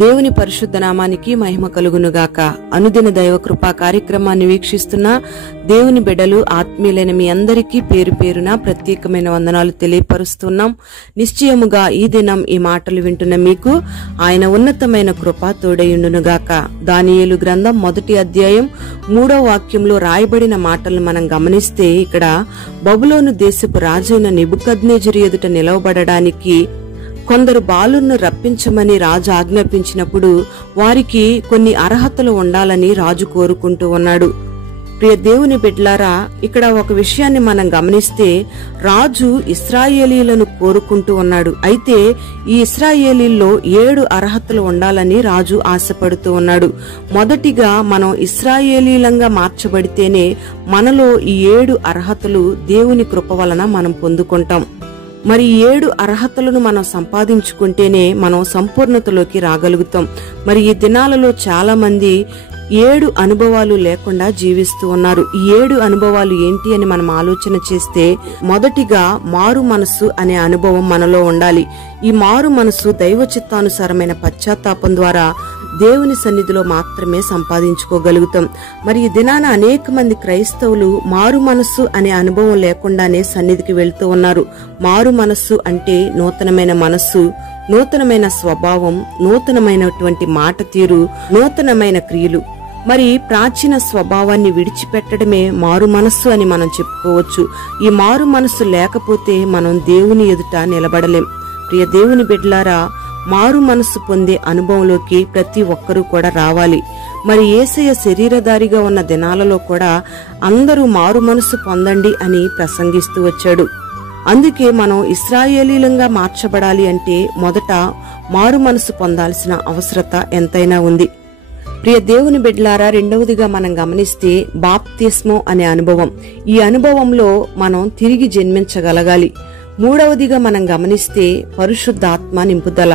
దేవుని పరిశుద్ధ నామానికి మహిమ కలుగునుగాక. అనుదిన దైవ కృపా కార్యక్రమాన్ని వీక్షిస్తున్న దేవుని బిడ్డలు ఆత్మీయులైన మీ అందరికీ పేరు పేరున ప్రత్యేకమైన వందనాలు తెలియపరుస్తున్నాం. నిశ్చయముగా ఈ దినం ఈ మాటలు వింటున్న మీకు ఆయన ఉన్నతమైన కృప తోడయుండునుగాక. దానియేలు గ్రంథం 1వ అధ్యాయం 3వ వాక్యంలో రాయబడిన మాటలను మనం గమనిస్తే, ఇక్కడ బబులోను దేశపు రాజైన నెబుకద్నెజరు ఎదుట నిలవబడడానికి కొందరు బాలుర్ను రప్పించమని రాజు ఆజ్ఞాపించినప్పుడు వారికి కొన్ని అర్హతలు ఉండాలని రాజు కోరుకుంటూ ఉన్నాడు. ప్రియ దేవుని బిడ్డలారా, ఇక్కడ ఒక విషయాన్ని మనం గమనిస్తే, రాజు ఇశ్రాయేలీలను కోరుకుంటూ ఉన్నాడు. అయితే ఈ ఇశ్రాయేలీల్లో 7 అర్హతలు ఉండాలని రాజు ఆశపడుతూ ఉన్నాడు. మొదటిగా మనం ఇశ్రాయేలీలంగా మార్చబడితేనే మనలో ఈ 7 అర్హతలు దేవుని కృప వలన మనం పొందుకుంటాం. మరి 7 అర్హతలను మనం సంపాదించుకుంటేనే మనం సంపూర్ణతలోకి రాగలుగుతాం. మరి ఈ దినాలలో చాలా మంది 7 అనుభవాలు లేకుండా జీవిస్తూ ఉన్నారు. ఈ 7 అనుభవాలు ఏంటి అని మనం ఆలోచన చేస్తే, మొదటిగా మారు మనస్సు అనే అనుభవం మనలో ఉండాలి. ఈ మారు మనస్సు దైవ చిత్తానుసారమైన పశ్చాత్తాపం ద్వారా దేవుని సన్నిధిలో మాత్రమే సంపాదించుకోగలుగుతాం. మరి ఈ దినాన అనేక మంది క్రైస్తవులు మారు మనస్సు అనే అనుభవం లేకుండానే సన్నిధికి వెళ్తూ ఉన్నారు. మారు మనస్సు అంటే నూతనమైన మనస్సు, నూతనమైన స్వభావం, నూతనమైనటువంటి మాట తీరు, నూతనమైన క్రియలు. మరి ప్రాచీన స్వభావాన్ని విడిచిపెట్టడమే మారు మనస్సు అని మనం చెప్పుకోవచ్చు. ఈ మారు మనస్సు లేకపోతే మనం దేవుని ఎదుట నిలబడలేం. ప్రియ దేవుని బిడ్డలారా, మారు మనస్సు పొందే అనుభవంలోకి ప్రతి ఒక్కరూ కూడా రావాలి. మరి యేసయ్య శరీరధారిగా ఉన్న దినాలలో కూడా అందరూ మారు మనస్సు పొందండి అని ప్రసంగిస్తూ వచ్చాడు. అందుకే మనం ఇశ్రాయేలీలంగా మార్చబడాలి అంటే మొదట మారు మనస్సు పొందాల్సిన అవసరత ఎంతైనా ఉంది. ప్రియ దేవుని బిడ్డలారా, రెండవదిగా మనం గమనిస్తే బాప్తిస్మం అనే అనుభవం. ఈ అనుభవంలో మనం తిరిగి జన్మించగలగాలి. మూడవదిగా మనం గమనిస్తే పరిశుద్ధాత్మ నింపుదల.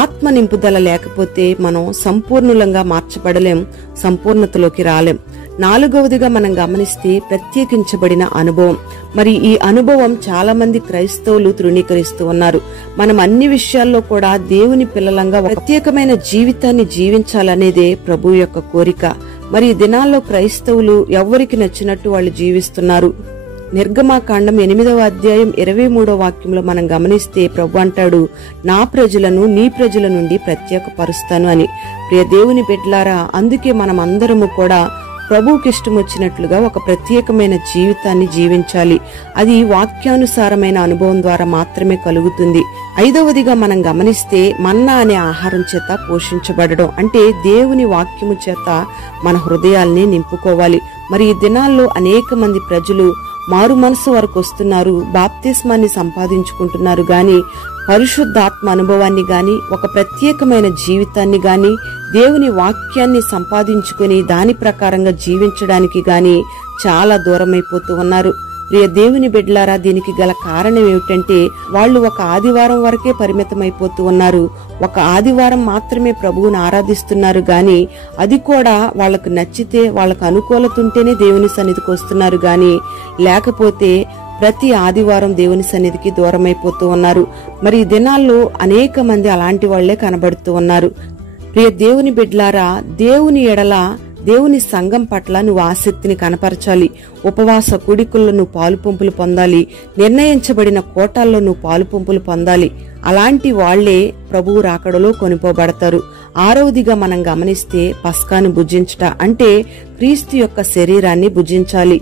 ఆత్మ నింపుదల లేకపోతే మనం సంపూర్ణులంగా మార్చబడలేం, సంపూర్ణతలోకి రాలేం. నాలుగవదిగా మనం గమనిస్తే ప్రత్యేకించబడిన అనుభవం. మరి ఈ అనుభవం చాలా మంది క్రైస్తవులు తృణీకరిస్తూ ఉన్నారు. మనం అన్ని విషయాల్లో కూడా దేవుని పిల్లలంగా ప్రత్యేకమైన జీవితాన్ని జీవించాలనేదే ప్రభు యొక్క కోరిక. మరి ఈ దినాల్లో క్రైస్తవులు ఎవరికి నచ్చినట్టు వాళ్ళు జీవిస్తున్నారు. నిర్గమాకాండం 8వ అధ్యాయం 23వ వాక్యంలో మనం గమనిస్తే ప్రభు అంటాడు, నా ప్రజలను నీ ప్రజల నుండి ప్రత్యేకపరుస్తాను అని. ప్రియ దేవుని బిడ్డలారా, అందుకే మనం అందరము కూడా ప్రభువుకి ఇష్టం వచ్చినట్లుగా ఒక ప్రత్యేకమైన జీవితాన్ని జీవించాలి. అది వాక్యానుసారమైన అనుభవం ద్వారా మాత్రమే కలుగుతుంది. 5వదిగా మనం గమనిస్తే మన్నా అనే ఆహారం చేత పోషించబడడం. అంటే దేవుని వాక్యము చేత మన హృదయాల్ని నింపుకోవాలి. మరి ఈ దినాల్లో అనేక మంది ప్రజలు మారు మనసు వరకు వస్తున్నారు, బాప్తిస్మాన్ని సంపాదించుకుంటున్నారు, గాని పరిశుద్ధాత్మ అనుభవాన్ని గాని, ఒక ప్రత్యేకమైన జీవితాన్ని గాని, దేవుని వాక్యాన్ని సంపాదించుకుని దాని ప్రకారంగా జీవించడానికి గాని చాలా దూరమైపోతూ ఉన్నారు. ప్రియ దేవుని బిడ్డలారా, దీనికి గల కారణం ఏమిటంటే వాళ్ళు ఒక ఆదివారం వరకే పరిమితమైపోతూ ఉన్నారు. ఒక ఆదివారం మాత్రమే ప్రభువుని ఆరాధిస్తున్నారు, గాని అది కూడా వాళ్ళకు నచ్చితే, వాళ్ళకు అనుకూలత ఉంటేనే దేవుని సన్నిధికి వస్తున్నారు, గాని లేకపోతే ప్రతి ఆదివారం దేవుని సన్నిధికి దూరమైపోతూ ఉన్నారు. మరి ఈ దినాల్లో అనేక మంది అలాంటి వాళ్లే కనబడుతూ ఉన్నారు. ప్రియ దేవుని బిడ్డలారా, దేవుని ఎడల, దేవుని సంఘం పట్ల నువ్వు ఆసక్తిని కనపరచాలి. ఉపవాస కూడికల్లో నువ్వు పాలుపంపులు పొందాలి. నిర్ణయించబడిన కోటాల్లో నువ్వు పాలుపంపులు పొందాలి. అలాంటి వాళ్లే ప్రభువు రాకడలో కొనిపోబడతారు. 6వదిగా మనం గమనిస్తే పస్కాను భుజించుట. అంటే క్రీస్తు యొక్క శరీరాన్ని భుజించాలి.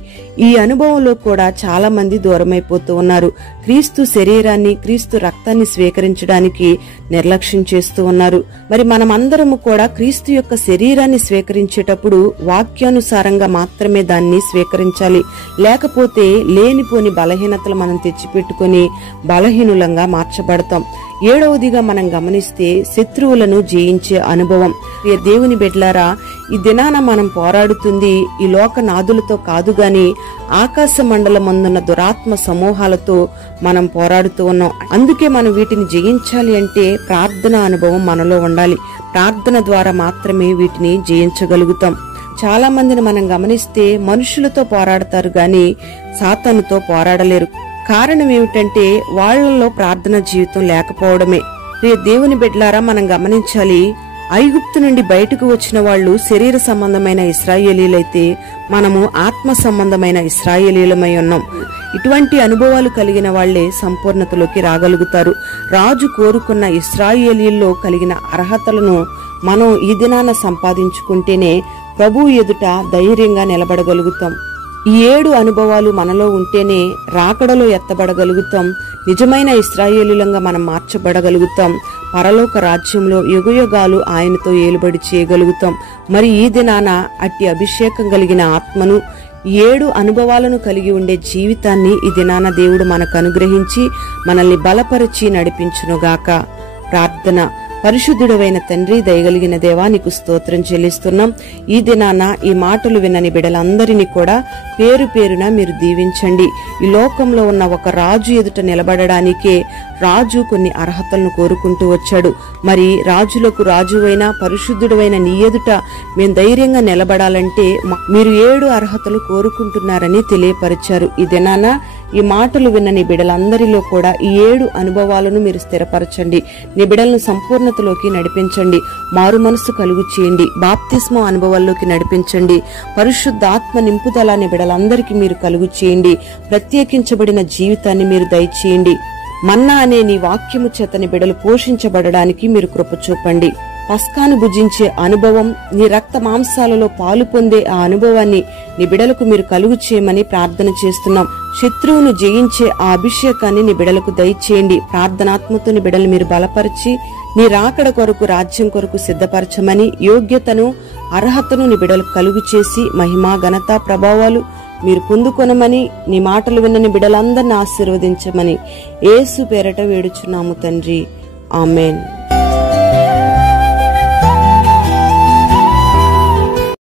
ఈ అనుభవంలో కూడా చాలా మంది దూరమైపోతూ ఉన్నారు. క్రీస్తు శరీరాన్ని, క్రీస్తు రక్తాన్ని స్వీకరించడానికి నిర్లక్ష్యం చేస్తూ ఉన్నారు. మరి మనమందరము కూడా క్రీస్తు యొక్క శరీరాన్ని స్వీకరించేటప్పుడు వాక్యానుసారంగా మాత్రమే దాన్ని స్వీకరించాలి. లేకపోతే లేనిపోని బలహీనతలు మనం తెచ్చిపెట్టుకుని బలహీనులంగా మార్చబడతాం. 7వదిగా మనం గమనిస్తే శత్రువులను జయించే అనుభవం. దేవుని బిడ్డలారా, ఈ దినాన మనం పోరాడుతుంది ఈ లోకనాదులతో కాదు గాని ఆకాశ మండలమందున్న దురాత్మ సమూహాలతో మనం పోరాడుతూ ఉన్నాం. అందుకే మనం వీటిని జయించాలి అంటే ప్రార్థన అనుభవం మనలో ఉండాలి. ప్రార్థన ద్వారా మాత్రమే వీటిని జయించగలుగుతాం. చాలా మందిని మనం గమనిస్తే మనుషులతో పోరాడతారు గాని సాతానుతో పోరాడలేరు. కారణం ఏమిటంటే వాళ్లలో ప్రార్థన జీవితం లేకపోవడమే. దేవుని బిడ్డలారా, మనం గమనించాలి, ఐగుప్తు నుండి బయటకు వచ్చిన వాళ్ళు శరీర సంబంధమైన ఇశ్రాయేలీలైతే మనము ఆత్మ సంబంధమైన ఇశ్రాయేలీలమై ఉన్నాం. ఇటువంటి అనుభవాలు కలిగిన వాళ్లే సంపూర్ణతలోకి రాగలుగుతారు. రాజు కోరుకున్న ఇశ్రాయేలీల్లో కలిగిన అర్హతలను మనం ఈ దినాన సంపాదించుకుంటేనే ప్రభువు ఎదుట ధైర్యంగా నిలబడగలుగుతాం. ఈ 7 అనుభవాలు మనలో ఉంటేనే రాకడలో ఎత్తబడగలుగుతాం. నిజమైన ఇశ్రాయేలీలంగా మనం మార్చబడగలుగుతాం. పరలోక రాజ్యంలో యుగయుగాలు ఆయనతో ఏలుబడి చేయగలుగుతాం. మరి ఈ దినాన అట్టి అభిషేకం కలిగిన ఆత్మను, 7 అనుభవాలను కలిగి ఉండే జీవితాన్ని ఈ దినాన దేవుడు మనకు అనుగ్రహించి మనల్ని బలపరిచి నడిపించునుగాక. ప్రార్థన. పరిశుద్ధుడవైన తండ్రి, దయగలిగిన దేవా, నీకు స్తోత్రం చెల్లిస్తున్నాం. ఈ దినాన ఈ మాటలు వినని బిడ్డలందరినీ కూడా పేరు పేరున మీరు దీవించండి. ఈ లోకంలో ఉన్న ఒక రాజు ఎదుట నిలబడడానికే రాజు కొన్ని అర్హతలను కోరుకుంటూ వచ్చాడు. మరి రాజులకు రాజువైన పరిశుద్ధుడైన నీ ఎదుట మేము ధైర్యంగా నిలబడాలంటే మీరు 7 అర్హతలు కోరుకుంటున్నారని తెలియపరిచారు. ఈ దినాన ఈ మాటలు విన్న నీ బిడ్డలందరిలో కూడా ఈ 7 అనుభవాలను మీరు స్థిరపరచండి. నీ బిడ్డలను సంపూర్ణతలోకి నడిపించండి. మారు మనసు కలుగు చేయండి. బాప్తిస్మం అనుభవాల్లోకి నడిపించండి. పరిశుద్ధాత్మ నింపుదల నీ బిడ్డలందరికీ మీరు కలుగు చేయండి. ప్రత్యేకించబడిన జీవితాన్ని మీరు దయచేయండి. మన్నా అనే నీ వాక్యము చేత నీ బిడ్డలు పోషించబడడానికి మీరు కృప చూపండి. పస్కాను భుజించే అనుభవం, నీ రక్త మాంసాలలో పాలు పొందే ఆ అనుభవాన్ని నీ బిడలకు మీరు కలుగు చేయమని ప్రార్థన చేస్తున్నాం. శత్రువును జయించే ఆ అభిషేకాన్ని నీ బిడలకు దయచేయండి. ప్రార్థనాత్మతో నీ బిడలు మీరు బలపరిచి నీ రాకడ కొరకు, రాజ్యం కొరకు సిద్ధపరచమని, యోగ్యతను అర్హతను నీ బిడలకు కలుగు చేసి మహిమా ఘనత ప్రభావాలు మీరు పొందుకొనమని, నీ మాటలు విన్నని బిడలందరిని ఆశీర్వదించమని యేసు పేరట వేడుచున్నాము తండ్రి. ఆమెన్.